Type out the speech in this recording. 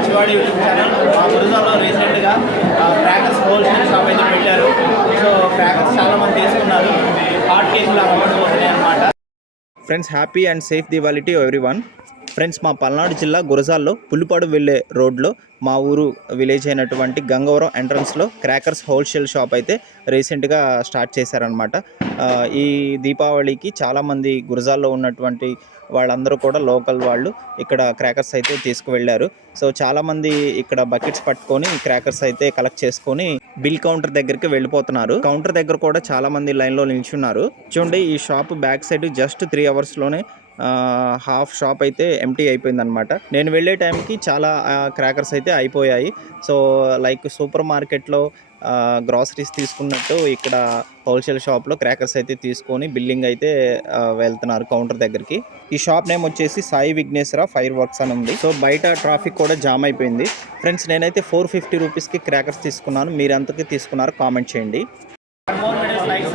మంచివాడి YouTube channel. మా గురుజాలో రీసెంట్గా crackers wholesale shop అయితే పెట్టారు. సో క్రాకర్స్ చాలామంది తీసుకున్నారు. హాట్ కేసులు అమ్మబడిపోతున్నాయి అన్నమాట. Friends, happy and safe Diwali to everyone. Friends, మా పల్నాడు జిల్లా గురజాల్లో పుల్లిపాడు వెళ్ళే రోడ్లో మా ఊరు విలేజ్ అయినటువంటి గంగవరం ఎంట్రన్స్లో క్రాకర్స్ హోల్సేల్ షాప్ అయితే రీసెంట్గా స్టార్ట్ చేశారనమాట. ఈ దీపావళికి చాలామంది గురజాల్లో ఉన్నటువంటి వాళ్ళందరూ కూడా లోకల్ వాళ్ళు ఇక్కడ క్రాకర్స్ అయితే తీసుకువెళ్ళారు. సో చాలామంది ఇక్కడ బకెట్స్ పట్టుకొని క్రాకర్స్ అయితే కలెక్ట్ చేసుకొని బిల్ కౌంటర్ దగ్గరికి వెళ్ళిపోతున్నారు. కౌంటర్ దగ్గర కూడా చాలామంది లైన్లో నిల్చున్నారు. చూడండి, ఈ షాప్ బ్యాక్ సైడ్ జస్ట్ 3 అవర్స్లోనే హాఫ్ షాప్ అయితే ఎంటీ అయిపోయింది అనమాట. నేను వెళ్ళే టైంకి చాలా క్రాకర్స్ అయితే అయిపోయాయి. సో లైక్ సూపర్ మార్కెట్లో గ్రాసరీస్ తీసుకున్నట్టు ఇక్కడ హోల్సేల్ షాప్లో క్రాకర్స్ అయితే తీసుకొని బిల్లింగ్ అయితే వెళ్తున్నారు కౌంటర్ దగ్గరికి. ఈ షాప్ నేమ్ వచ్చేసి సాయి విఘ్నేశ్వర ఫైర్ వర్క్స్ అని ఉంది. సో బయట ట్రాఫిక్ కూడా జామ్ అయిపోయింది. ఫ్రెండ్స్, నేనైతే 450 రూపీస్కి క్రాకర్స్ తీసుకున్నాను. మీరు ఎంతకి తీసుకున్నారో కామెంట్ చేయండి. For more videos, like,